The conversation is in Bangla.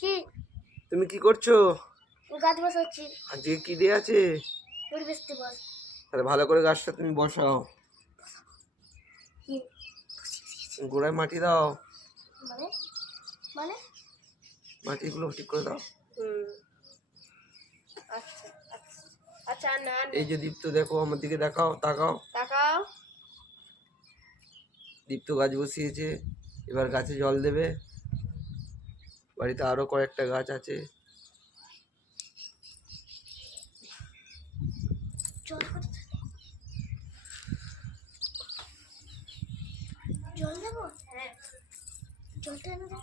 কি তুমি কি করছো? গাছ বসাচ্ছি। আজকে কি ডে আছে? পরিবেশ দিবস। তাহলে ভালো করে গাছটা তুমি বসাও, কি গোড়ায় মাটি দাও, মানে মানে মাটিগুলো ঠিক করে দাও। আচ্ছা আচ্ছা আচ্ছা, না এই যে দীপ্ত, দেখো আমার দিকে দেখাও, তাকাও। তাকাও। দীপ্ত গাছ বসিয়েছে, এবার গাছে জল দেবে। বাড়িতে আরো কয়েকটা গাছ আছে। জল জল দেবো। হ্যাঁ, জলটা এনে দাও।